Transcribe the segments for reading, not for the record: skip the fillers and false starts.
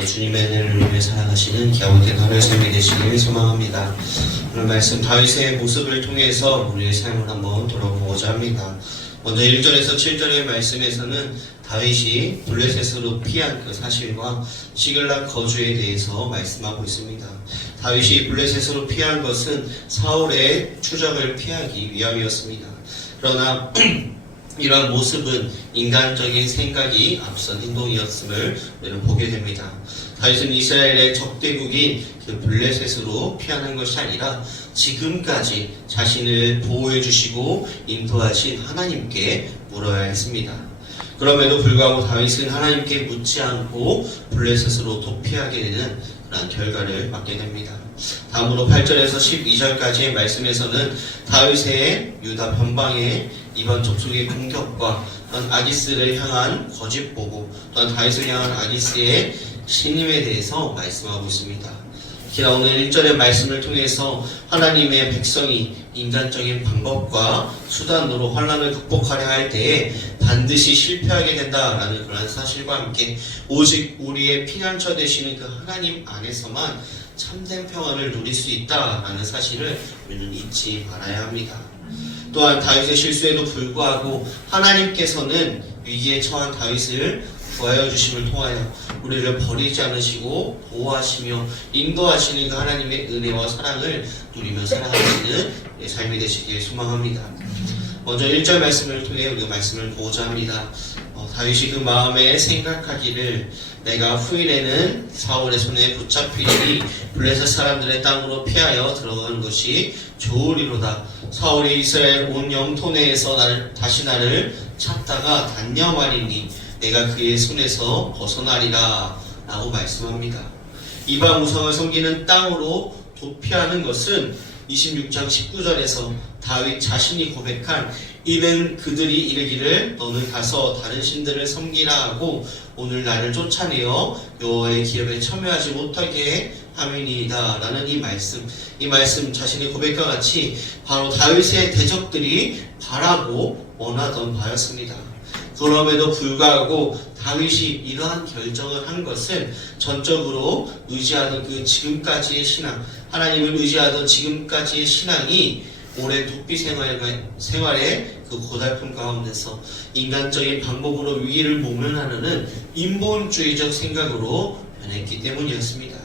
또 주님의 은혜를 누리며 살아가시는 기아못된 하루의 삶이 되시길 소망합니다. 오늘 말씀 다윗의 모습을 통해서 우리의 삶을 한번 돌아보고자 합니다. 먼저 1절에서 7절의 말씀에서는 다윗이 블레셋으로 피한 그 사실과 시글락 거주에 대해서 말씀하고 있습니다. 다윗이 블레셋으로 피한 것은 사울의 추적을 피하기 위함이었습니다. 그러나 이런 모습은 인간적인 생각이 앞선 행동이었음을 우리는 보게 됩니다. 다윗은 이스라엘의 적대국인 그 블레셋으로 피하는 것이 아니라 지금까지 자신을 보호해 주시고 인도하신 하나님께 물어야 했습니다. 그럼에도 불구하고 다윗은 하나님께 묻지 않고 블레셋으로 도피하게 되는 그런 결과를 맞게 됩니다. 다음으로 8절에서 12절까지의 말씀에서는 다윗의 유다 변방의 이번 족속의 공격과 아기스를 향한 거짓 보고 또한 다윗을 향한 아기스의 신임에 대해서 말씀하고 있습니다. 특히나 오늘 1절의 말씀을 통해서 하나님의 백성이 인간적인 방법과 수단으로 환난을 극복하려 할 때에 반드시 실패하게 된다라는 그런 사실과 함께 오직 우리의 피난처 되시는 그 하나님 안에서만 참된 평안을 누릴 수 있다라는 사실을 우리는 잊지 말아야 합니다. 또한 다윗의 실수에도 불구하고 하나님께서는 위기에 처한 다윗을 구하여 주심을 통하여 우리를 버리지 않으시고 보호하시며 인도하시는 그 하나님의 은혜와 사랑을 누리며 살아가시는 삶이 되시길 소망합니다. 먼저 1절 말씀을 통해 우리가 말씀을 보고자 합니다. 다윗이 그 마음에 생각하기를 내가 후일에는 사울의 손에 붙잡히리니 블레셋 사람들의 땅으로 피하여 들어가는 것이 좋으리로다. 사울이 이스라엘 온 영토 내에서 다시 나를 찾다가 단념하리니 내가 그의 손에서 벗어나리라 라고 말씀합니다. 이방 우상을 섬기는 땅으로 도피하는 것은 26장 19절에서 다윗 자신이 고백한 이는 그들이 이르기를 너는 가서 다른 신들을 섬기라 하고 오늘 나를 쫓아내어 여호와의 기업에 참여하지 못하게 함이니이다 라는 이 말씀 자신의 고백과 같이 바로 다윗의 대적들이 바라고 원하던 바였습니다. 그럼에도 불구하고 다윗이 이러한 결정을 한 것은 전적으로 의지하던 그 지금까지의 신앙, 하나님을 의지하던 지금까지의 신앙이 오랜 도피 생활의 그 고달픔 가운데서 인간적인 방법으로 위기를 모면하려는 인본주의적 생각으로 변했기 때문이었습니다.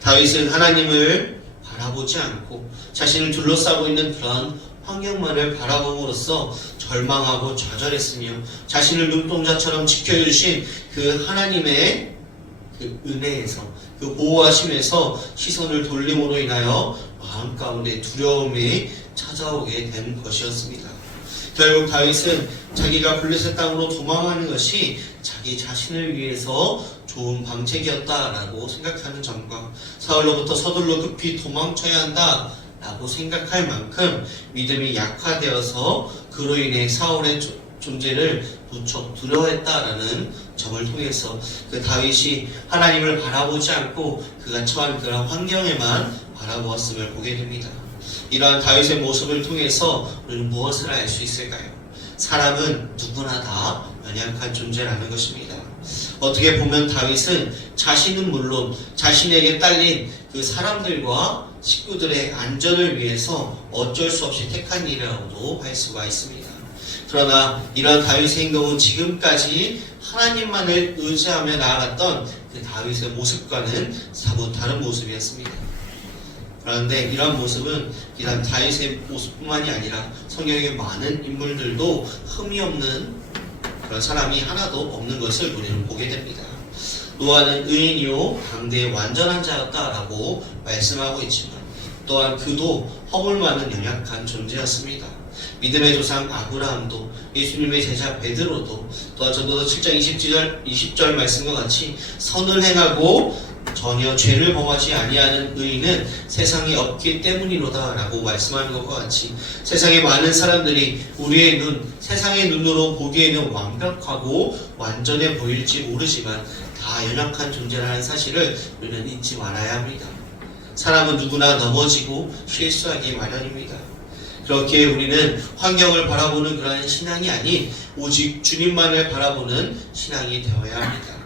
다윗은 하나님을 바라보지 않고 자신을 둘러싸고 있는 그런 환경만을 바라봄으로써 절망하고 좌절했으며 자신을 눈동자처럼 지켜주신 그 하나님의 그 은혜에서 그 보호하심에서 시선을 돌림으로 인하여 마음 가운데 두려움이 찾아오게 된 것이었습니다. 결국 다윗은 자기가 블레셋 땅으로 도망하는 것이 자기 자신을 위해서 좋은 방책이었다라고 생각하는 점과 사울로부터 서둘러 급히 도망쳐야 한다 라고 생각할 만큼 믿음이 약화되어서 그로 인해 사울의 존재를 무척 두려워했다라는 점을 통해서 그 다윗이 하나님을 바라보지 않고 그가 처한 그런 환경에만 바라보았음을 보게 됩니다. 이러한 다윗의 모습을 통해서 우리는 무엇을 알 수 있을까요? 사람은 누구나 다 연약한 존재라는 것입니다. 어떻게 보면 다윗은 자신은 물론 자신에게 딸린 그 사람들과 식구들의 안전을 위해서 어쩔 수 없이 택한 일이라고도 할 수가 있습니다. 그러나 이런 다윗의 행동은 지금까지 하나님만을 의지하며 나아갔던 그 다윗의 모습과는 사뭇 다른 모습이었습니다. 그런데 이런 모습은 이런 다윗의 모습뿐만이 아니라 성경의 많은 인물들도 흠이 없는 그런 사람이 하나도 없는 것을 우리는 보게 됩니다. 노아는 의인이요 당대의 완전한 자였다라고 말씀하고 있지만 또한 그도 허물 많은 연약한 존재였습니다. 믿음의 조상 아브라함도 예수님의 제자 베드로도 또한 전도서 7장 20절 말씀과 같이 선을 행하고 전혀 죄를 범하지 아니하는 의인은 세상에 없기 때문이로다 라고 말씀하는 것과 같이 세상에 많은 사람들이 우리의 세상의 눈으로 보기에는 완벽하고 완전해 보일지 모르지만 다 연약한 존재라는 사실을 우리는 잊지 말아야 합니다. 사람은 누구나 넘어지고 실수하기 마련입니다. 그렇게 우리는 환경을 바라보는 그러한 신앙이 아닌 오직 주님만을 바라보는 신앙이 되어야 합니다.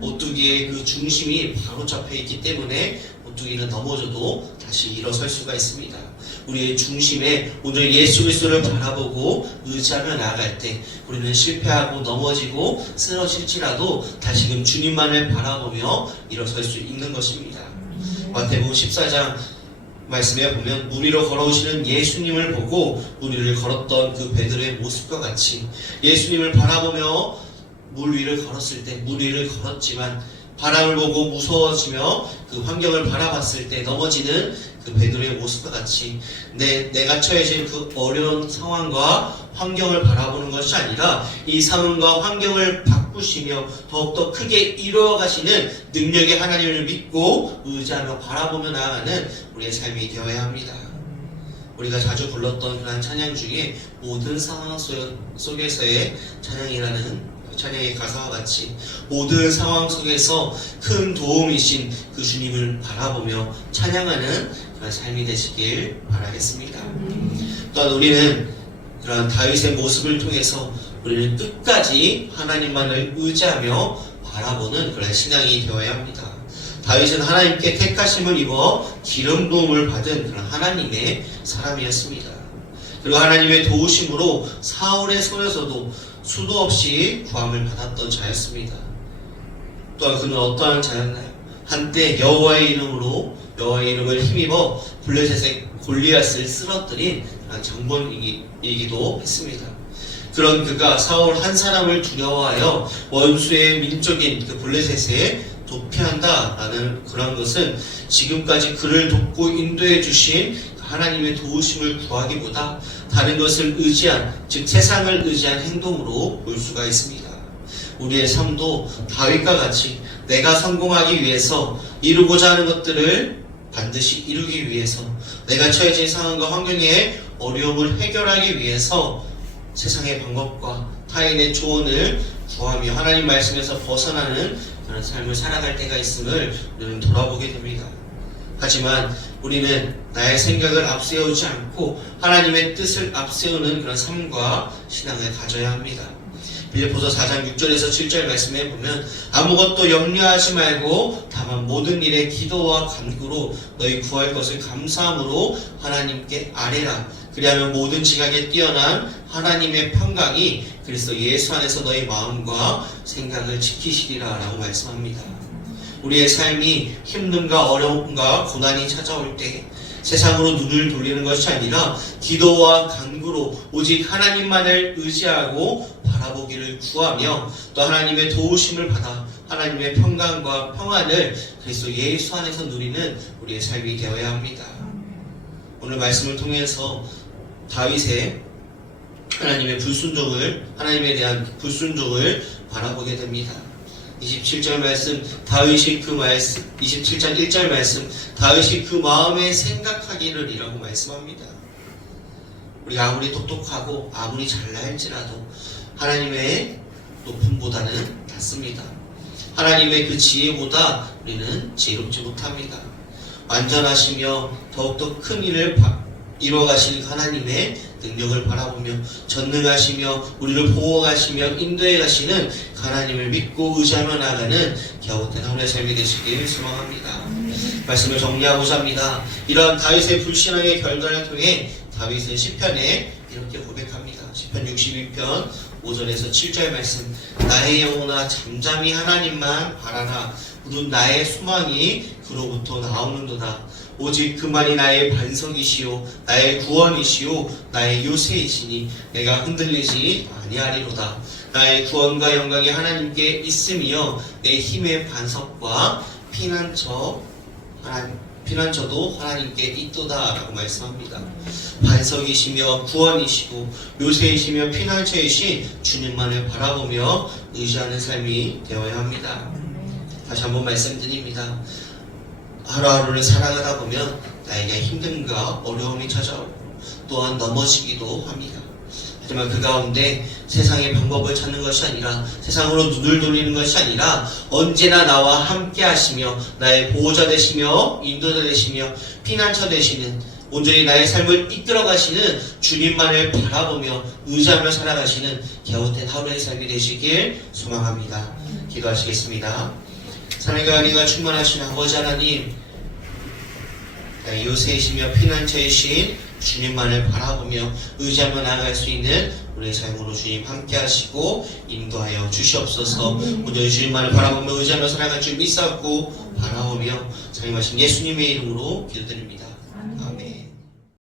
오뚜기의 그 중심이 바로 잡혀 있기 때문에 오뚜기는 넘어져도 다시 일어설 수가 있습니다. 우리의 중심에 온전히 예수 그리스도를 바라보고 의지하며 나아갈 때 우리는 실패하고 넘어지고 쓰러질지라도 다시금 주님만을 바라보며 일어설 수 있는 것입니다. 마태복음 14장 말씀에 보면 물 위로 걸어오시는 예수님을 보고 물 위를 걸었던 그 베드로의 모습과 같이 예수님을 바라보며 물 위를 걸었을 때 물 위를 걸었지만 바람을 보고 무서워지며 그 환경을 바라봤을 때 넘어지는 그 베드로의 모습과 같이 내가 처해진 그 어려운 상황과 환경을 바라보는 것이 아니라 이 상황과 환경을 바꾸시며 더욱더 크게 이루어가시는 능력의 하나님을 믿고 의지하며 바라보며 나아가는 우리의 삶이 되어야 합니다. 우리가 자주 불렀던 그런 찬양 중에 모든 상황 속에서의 찬양이라는 찬양의 가사와 같이 모든 상황 속에서 큰 도움이신 그 주님을 바라보며 찬양하는 그런 삶이 되시길 바라겠습니다. 또한 우리는 그런 다윗의 모습을 통해서 우리는 끝까지 하나님만을 의지하며 바라보는 그런 신앙이 되어야 합니다. 다윗은 하나님께 택하심을 입어 기름 부음을 받은 그런 하나님의 사람이었습니다. 그리고 하나님의 도우심으로 사울의 손에서도 수도 없이 구함을 받았던 자였습니다. 또한 그는 어떠한 자였나요? 한때 여호와의 이름을 힘입어 블레셋의 골리앗을 쓰러뜨린 장본이기도 했습니다. 그런 그가 사울 한 사람을 두려워하여 원수의 민족인 그 블레셋에 도피한다라는 그런 것은 지금까지 그를 돕고 인도해 주신 하나님의 도우심을 구하기보다 다른 것을 의지한, 즉 세상을 의지한 행동으로 볼 수가 있습니다. 우리의 삶도 다윗과 같이 내가 성공하기 위해서 이루고자 하는 것들을 반드시 이루기 위해서 내가 처해진 상황과 환경의 어려움을 해결하기 위해서 세상의 방법과 타인의 조언을 구하며 하나님 말씀에서 벗어나는 그런 삶을 살아갈 때가 있음을 우리는 돌아보게 됩니다. 하지만 우리는 나의 생각을 앞세우지 않고 하나님의 뜻을 앞세우는 그런 삶과 신앙을 가져야 합니다. 빌립보서 4장 6절에서 7절 말씀에 보면 아무것도 염려하지 말고 다만 모든 일에 기도와 간구로 너희 구할 것을 감사함으로 하나님께 아뢰라. 그리하면 모든 지각에 뛰어난 하나님의 평강이 그리스도 예수 안에서 너희 마음과 생각을 지키시리라 라고 말씀합니다. 우리의 삶이 힘듦과 어려움과 고난이 찾아올 때 세상으로 눈을 돌리는 것이 아니라 기도와 간구로 오직 하나님만을 의지하고 바라보기를 구하며 또 하나님의 도우심을 받아 하나님의 평강과 평안을 그리스도 예수 안에서 누리는 우리의 삶이 되어야 합니다. 오늘 말씀을 통해서 다윗의 하나님에 대한 불순종을 바라보게 됩니다. 27절 말씀, 27장 1절 말씀, 다윗이 그 마음에 생각하기를 이라고 말씀합니다. 우리가 아무리 똑똑하고 아무리 잘나 할지라도 하나님의 높음보다는 낮습니다. 하나님의 그 지혜보다 우리는 지혜롭지 못합니다. 완전하시며 더욱더 큰 일을 이루어가시는 하나님의 능력을 바라보며 전능하시며 우리를 보호하시며 인도해 가시는 하나님을 믿고 의지하며 나가는 겨우된 하루의 삶이 되시길 소망합니다. 말씀을 정리하고자 합니다. 이러한 다윗의 불신앙의 결단을 통해 다윗은 시편에 이렇게 고백합니다. 시편 62편 5절에서 7절 말씀, 나의 영혼아 잠잠히 하나님만 바라라. 무릇 나의 소망이 그로부터 나오는도다. 오직 그만이 나의 반석이시오 나의 구원이시오 나의 요새이시니 내가 흔들리지 아니하리로다. 나의 구원과 영광이 하나님께 있으며 내 힘의 반석과 피난처도 하나님께 있도다 라고 말씀합니다. 반석이시며 구원이시고 요새이시며 피난처이신 주님만을 바라보며 의지하는 삶이 되어야 합니다. 다시 한번 말씀드립니다. 하루하루를 살아가다 보면 나에게 힘듦과 어려움이 찾아오고 또한 넘어지기도 합니다. 하지만 그 가운데 세상의 방법을 찾는 것이 아니라 세상으로 눈을 돌리는 것이 아니라 언제나 나와 함께 하시며 나의 보호자 되시며 인도자 되시며 피난처 되시는 온전히 나의 삶을 이끌어 가시는 주님만을 바라보며 의지하며 살아가시는 갸웃된 하루의 삶이 되시길 소망합니다. 기도하시겠습니다. 사랑과 은혜가 충만하신 아버지 하나님, 요새이시며 피난처이신 주님만을 바라보며 의지하며 나아갈 수 있는 우리의 삶으로 주님 함께 하시고 인도하여 주시옵소서. 오늘 주님만을 바라보며 의지하며 살아갈 줄 믿사옵고 바라보며 사랑하신 예수님의 이름으로 기도드립니다. 아멘.